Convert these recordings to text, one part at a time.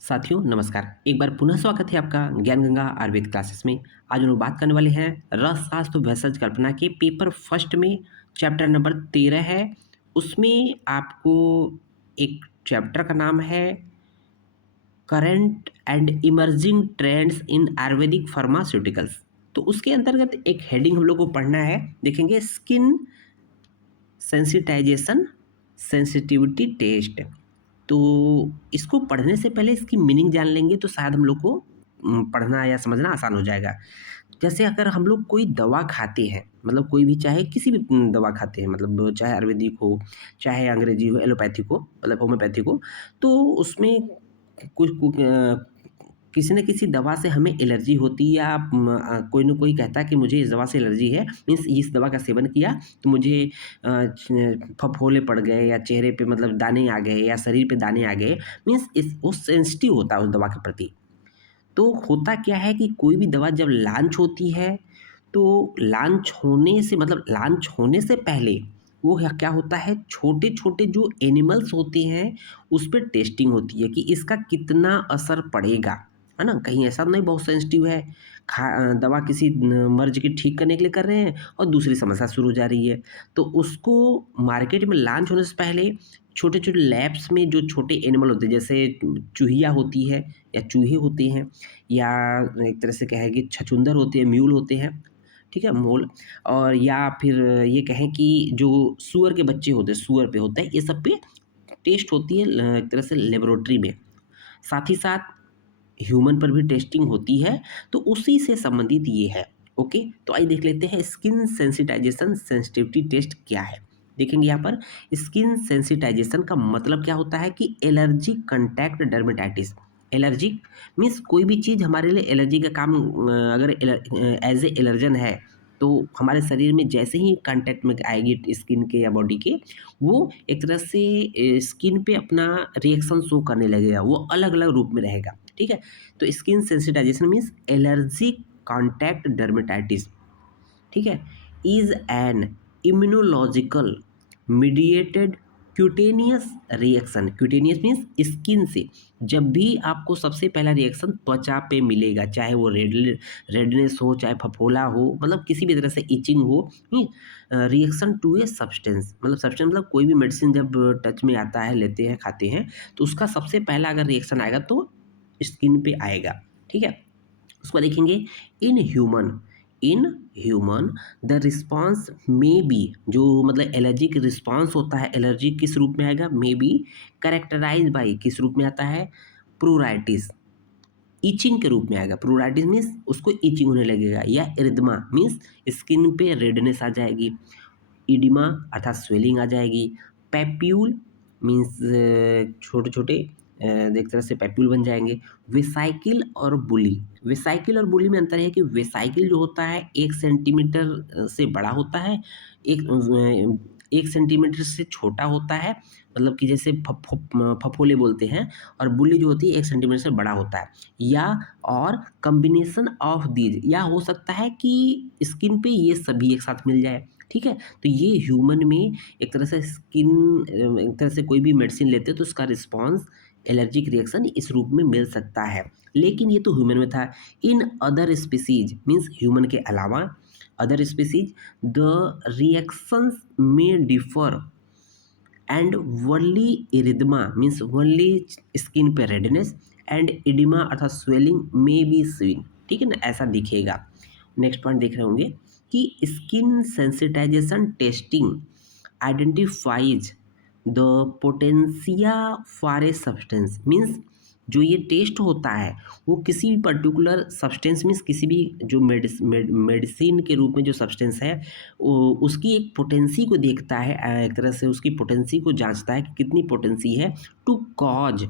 साथियों नमस्कार। एक बार पुनः स्वागत है आपका ज्ञान गंगा आयुर्वेद क्लासेस में। आज हम लोग बात करने वाले हैं रसशास्त्र भेषज कल्पना के पेपर फर्स्ट में चैप्टर नंबर 13 है। उसमें आपको एक चैप्टर का नाम है current and emerging trends in Ayurvedic pharmaceuticals. तो उसके अंतर्गत एक हेडिंग हम लोग को पढ़ना है। देखेंगे स्किन सेंसिटाइजेशन सेंसिटिविटी टेस्ट। तो इसको पढ़ने से पहले इसकी मीनिंग जान लेंगे तो शायद हम लोग को पढ़ना या समझना आसान हो जाएगा। जैसे अगर हम लोग कोई दवा खाते हैं, मतलब कोई भी चाहे किसी भी दवा खाते हैं, मतलब चाहे आयुर्वेदिक हो, चाहे अंग्रेजी हो, एलोपैथिक हो, मतलब होम्योपैथिक हो, तो उसमें कुछ किसी न किसी दवा से हमें एलर्जी होती है या कोई न कोई कहता है कि मुझे इस दवा से एलर्जी है, मीन्स इस दवा का सेवन किया तो मुझे फफोले पड़ गए या चेहरे पे मतलब दाने आ गए या शरीर पे दाने आ गए, मीन्स इस वो सेंसिटिव होता है उस दवा के प्रति। तो होता क्या है कि कोई भी दवा जब लॉन्च होती है, तो लॉन्च होने से मतलब लॉन्च होने से पहले वो क्या होता है, छोटे-छोटे जो एनिमल्स होते हैं, उस पे टेस्टिंग होती है कि इसका कितना असर पड़ेगा, है ना? कहीं ऐसा तो नहीं बहुत सेंसिटिव है, दवा किसी मर्ज़ की ठीक करने के लिए कर रहे हैं और दूसरी समस्या शुरू हो जा रही है। तो उसको मार्केट में लॉन्च होने से पहले छोटे-छोटे लैब्स में जो छोटे एनिमल होते हैं, जैसे चूहिया होती है या चूहे होते हैं या एक तरह से कहें कि छछूंदर होते हैं, म्यूल होते हैं, ठीक है? मोल। और या फिर ये कहें कि जो सूअर के बच्चे होते हैं, सूअर पे होता है, ये सब पे टेस्ट होती है एक तरह से लेबोरेटरी में। साथ ही साथ ह्यूमन पर भी टेस्टिंग होती है, तो उसी से संबंधित ये है। ओके, तो आइए देख लेते हैं स्किन सेंसिटाइजेशन सेंसिटिविटी टेस्ट क्या है। देखेंगे यहाँ पर स्किन सेंसिटाइजेशन का मतलब क्या होता है कि allergy contact dermatitis. Allergy means कोई भी चीज़ हमारे लिए एलर्जी का काम अगर एज ए एलर्जन है, तो हमारे शरीर में जैसे ही कांटेक्ट में आएगी स्किन के या बॉडी के, वो एक तरह से स्किन पे अपना रिएक्शन शो करने लगेगा, वो अलग अलग रूप में रहेगा। ठीक है? तो skin sensitization means allergy contact dermatitis, ठीक है, is an immunological mediated cutaneous reaction. Cutaneous means skin से जब भी आपको सबसे पहला रिएक्शन त्वचा पे मिलेगा, चाहे वो रेडनेस हो, चाहे फफोला हो, मतलब किसी भी तरह से इचिंग हो, रिएक्शन टू ए सब्सटेंस, मतलब सब्सटेंस मतलब कोई भी मेडिसिन जब टच में आता है, लेते हैं, खाते हैं, तो उसका सबसे पहला अगर रिएक्शन आएगा तो स्किन पे आएगा। ठीक है? उसको देखेंगे in human. In human the response may be, जो मतलब एलर्जी का रिस्पॉन्स होता है, एलर्जी किस रूप में आएगा, मे बी कैरेक्टराइज बाई, किस रूप में आता है, प्रूराइटिस, इचिंग के रूप में आएगा। प्रूराइटिस मीन्स उसको इचिंग होने लगेगा, या इरिदमा मीन्स स्किन पे रेडनेस आ जाएगी, इडिमा अर्थात स्वेलिंग आ जाएगी, पैप्यूल मीन्स छोटे-छोटे एक तरह से पैप्यूल बन जाएँगे, वेसाइकिल और बुली। वेसाइकिल और बुली में अंतर है कि वेसाइकिल जो होता है 1 सेंटीमीटर से बड़ा होता है, 1 सेंटीमीटर से छोटा होता है, मतलब कि जैसे फफोले बोलते हैं, और बुली जो होती है 1 सेंटीमीटर से बड़ा होता है, या और कॉम्बिनेशन ऑफ दीज़, या हो सकता है कि स्किन पे ये सभी एक साथ मिल जाए। ठीक है? तो ये ह्यूमन में एक तरह से एक तरह से कोई भी मेडिसिन लेते हैं तो उसका रिस्पॉन्स एलर्जिक रिएक्शन इस रूप में मिल सकता है। लेकिन ये तो ह्यूमन में था। In other species means human के अलावा अदर स्पीसीज द रिएक्शंस में differ and only erythema means only skin पे रेडनेस एंड इडिमा अर्थात स्वेलिंग में बी सीन। ठीक है ना, ऐसा दिखेगा। नेक्स्ट पॉइंट देख रहे होंगे कि skin sensitization testing identifies the potential for a substance means जो ये टेस्ट होता है वो किसी भी पर्टिकुलर सब्सटेंस मीन्स किसी भी जो मेडिसिन के रूप में जो सब्सटेंस है, उसकी एक पोटेंसी को देखता है, एक तरह से उसकी पोटेंसी को जांचता है कि कितनी पोटेंसी है to cause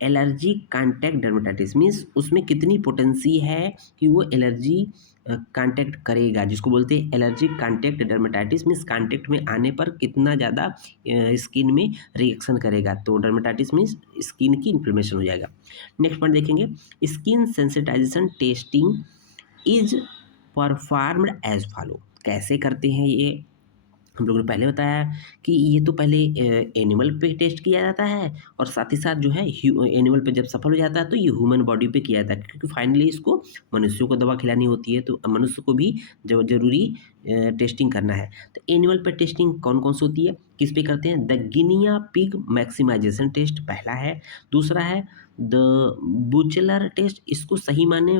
allergy contact dermatitis means उसमें कितनी पोटेंसी है कि वो एलर्जी कॉन्टैक्ट करेगा, जिसको बोलते हैं allergy contact dermatitis means contact में आने पर कितना ज़्यादा स्किन में रिएक्शन करेगा। तो डर्मेटाइटिस मीन्स स्किन की इन्फ्लेमेशन हो जाएगा। नेक्स्ट पॉइंट देखेंगे skin sensitization testing is performed as follow. कैसे करते हैं ये, हम लोगों ने पहले बताया कि ये तो पहले एनिमल पे टेस्ट किया जाता है और साथ ही साथ जो है एनिमल पे जब सफल हो जाता है तो ये ह्यूमन बॉडी पे किया जाता है, क्योंकि फाइनली इसको मनुष्यों को दवा खिलानी होती है, तो मनुष्य को भी जरूरी टेस्टिंग करना है। तो एनिमल पे टेस्टिंग कौन कौन सी होती है, किस पे करते हैं? The guinea pig maximization test पहला है। दूसरा है द बुचलर टेस्ट, इसको सही माने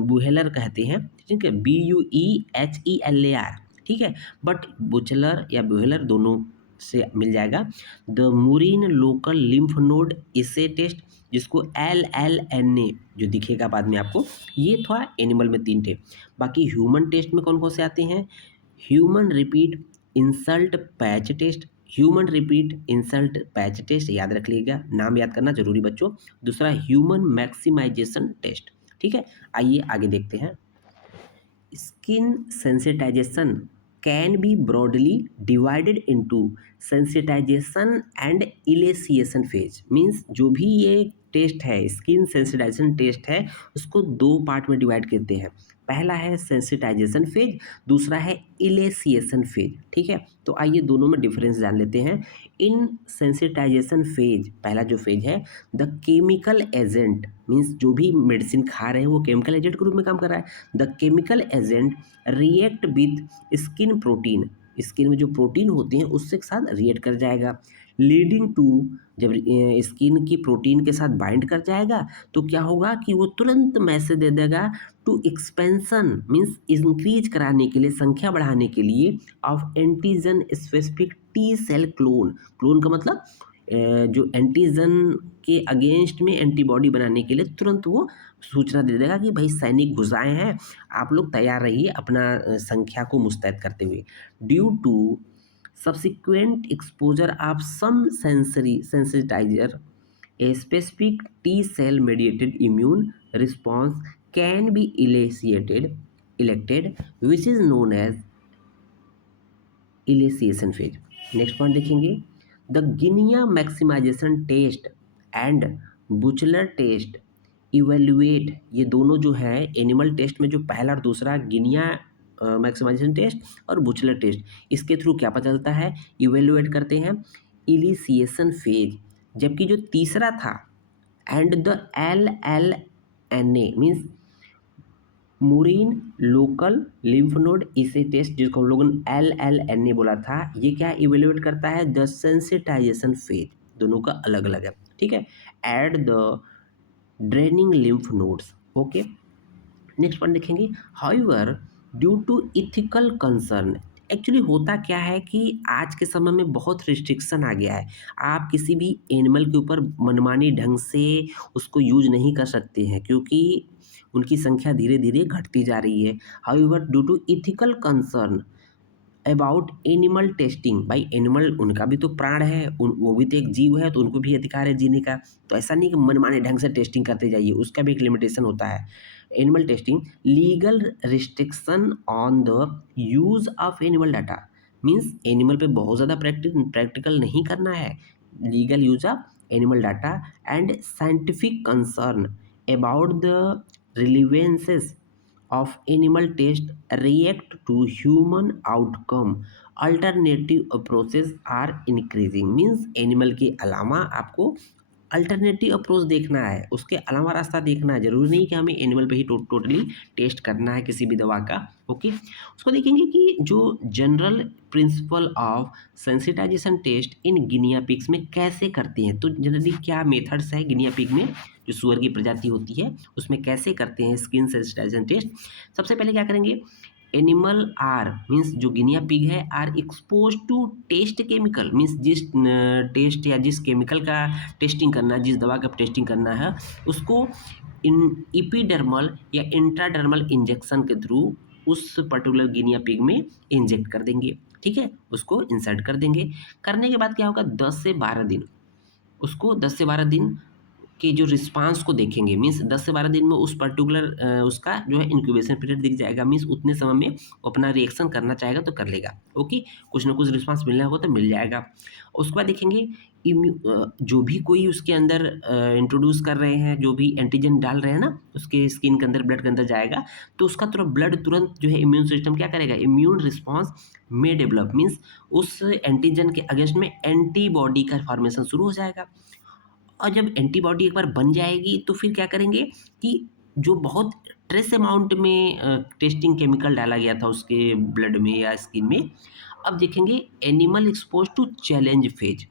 बुहेलर कहते हैं, ठीक है, BUEHELAR, ठीक है, बट बुचलर या बुहेलर दोनों से मिल जाएगा। द मुरीन लोकल लिम्फ नोड इसे टेस्ट, जिसको LLNA जो दिखेगा बाद में आपको, ये था एनिमल में 3 थे। बाकी ह्यूमन टेस्ट में कौन कौन से आते हैं? Human repeat insult patch test, human repeat insult patch test याद रख लीजिएगा, नाम याद करना जरूरी बच्चों। दूसरा ह्यूमन मैक्सिमाइजेशन टेस्ट, ठीक है। आइए आगे देखते हैं। Skin sensitization can be broadly divided into sensitization and elicitation phase. Means जो भी ये टेस्ट है, स्किन सेंसिटाइजेशन टेस्ट है, उसको 2 पार्ट में डिवाइड करते हैं। पहला है सेंसिटाइजेशन फेज, दूसरा है इलेसिएशन फेज, ठीक है। तो आइए दोनों में डिफरेंस जान लेते हैं। इन सेंसिटाइजेशन फेज, पहला जो फेज है, द केमिकल एजेंट, मीन्स जो भी मेडिसिन खा रहे हैं वो केमिकल एजेंट के रूप में काम कर रहा है। The chemical agent react with skin protein, skin में जो प्रोटीन होते हैं उससे साथ रिएक्ट कर जाएगा, लीडिंग टू, जब स्किन की प्रोटीन के साथ बाइंड कर जाएगा तो क्या होगा कि वो तुरंत मैसेज दे देगा टू एक्सपेंशन, मीन्स इंक्रीज कराने के लिए, संख्या बढ़ाने के लिए, of antigen specific T cell clone. Clone का मतलब जो एंटीजन के अगेंस्ट में एंटीबॉडी बनाने के लिए तुरंत वो सूचना दे देगा कि भाई सैनिक घुस आए हैं, आप लोग तैयार रहिए अपना संख्या को मुस्तैद करते हुए। Due to subsequent exposure of some sensory sensitizer, a specific T cell mediated immune response can be elected, which is known as elicitation phase. Next point देखेंगे, the guinea maximization test and Buehler test evaluate, ये दोनों जो है animal test में जो पहला और दूसरा गिनिया मैक्सिमाइजेशन टेस्ट और बुचलर टेस्ट, इसके थ्रू क्या पता चलता है, इवेल्युएट करते हैं इलिसिएशन फेज। जबकि जो तीसरा था and the LLNA means मुरीन local lymph node इसे टेस्ट, जिसको हम लोगों ने LLNA बोला था, ये क्या इवेल्युएट करता है, द सेंसिटाइजेशन फेज। दोनों का अलग अलग है, ठीक है, at the draining lymph nodes. Okay, next point देखेंगे, however due to ethical concern, actually होता क्या है कि आज के समय में बहुत रिस्ट्रिक्शन आ गया है, आप किसी भी एनिमल के ऊपर मनमानी ढंग से उसको यूज नहीं कर सकते हैं, क्योंकि उनकी संख्या धीरे धीरे घटती जा रही है। However due to ethical concern about animal testing, भाई एनिमल उनका भी तो प्राण है, वो भी तो एक जीव है, तो उनको भी अधिकार है जीने का, तो ऐसा नहीं कि मनमाने ढंग से टेस्टिंग करते जाइए, उसका भी एक लिमिटेशन होता है। Animal testing legal restriction on the use of animal data, means animal पे बहुत ज़्यादा प्रैक्टिकल नहीं करना है, legal use of animal data and scientific concern about the relevances of animal test react to human outcome, alternative approaches are increasing, means animal के अलावा आपको alternative approach देखना है, उसके अलावा रास्ता देखना है, जरूरी नहीं कि हमें एनिमल पे ही टोटली टेस्ट करना है किसी भी दवा का। ओके, उसको देखेंगे कि जो general principle of sensitization test in guinea pigs में कैसे करते हैं, तो जनरली क्या मेथड्स है गिनिया पिग में, जो सुअर की प्रजाति होती है उसमें कैसे करते हैं स्किन सेंसिटाइजेशन टेस्ट। सबसे पहले क्या करेंगे, एनिमल आर मीन्स जो गिनिया पिग है are expose to test chemical, means जिस टेस्ट या जिस केमिकल का टेस्टिंग करना है, जिस दवा का टेस्टिंग करना है, उसको इन इपीडर्मल या इंट्राडर्मल इंजेक्शन के थ्रू उस पर्टिकुलर गिनिया पिग में इंजेक्ट कर देंगे, ठीक है, उसको इंसर्ट कर देंगे। करने के बाद क्या होगा, 10 से 12 दिन, उसको 10 से 12 दिन के जो रिस्पांस को देखेंगे, मीन्स 10 से 12 दिन में उस पर्टिकुलर उसका जो है इंक्यूबेशन पीरियड दिख जाएगा, मीन्स उतने समय में वो अपना रिएक्शन करना चाहेगा तो कर लेगा। ओके, कुछ ना कुछ रिस्पांस मिलना होगा तो मिल जाएगा। उसके बाद देखेंगे जो भी कोई उसके अंदर इंट्रोड्यूस कर रहे हैं, जो भी एंटीजन डाल रहे हैं ना, उसके स्किन के अंदर, ब्लड के अंदर जाएगा, तो उसका ब्लड तुरंत जो है इम्यून सिस्टम क्या करेगा, इम्यून रिस्पॉन्स में डेवलप मीन्स उस एंटीजन के अगेंस्ट में एंटीबॉडी का फॉर्मेशन शुरू हो जाएगा। और जब एंटीबॉडी एक बार बन जाएगी तो फिर क्या करेंगे कि जो बहुत ट्रेस अमाउंट में टेस्टिंग केमिकल डाला गया था उसके ब्लड में या स्किन में, अब देखेंगे animal expose to challenge phase,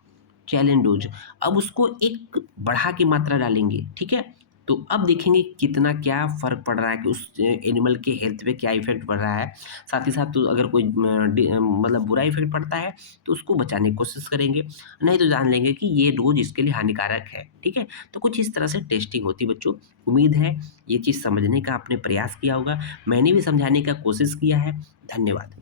challenge dose, अब उसको एक बढ़ा के मात्रा डालेंगे, ठीक है। तो अब देखेंगे कितना क्या फ़र्क पड़ रहा है कि उस एनिमल के हेल्थ पे क्या इफ़ेक्ट पड़ रहा है। साथ ही साथ तो अगर कोई मतलब बुरा इफ़ेक्ट पड़ता है तो उसको बचाने की कोशिश करेंगे, नहीं तो जान लेंगे कि ये डोज़ इसके लिए हानिकारक है, ठीक है। तो कुछ इस तरह से टेस्टिंग होती है बच्चों। उम्मीद है ये चीज़ समझने का आपने प्रयास किया होगा। मैंने भी समझाने का कोशिश किया है। धन्यवाद।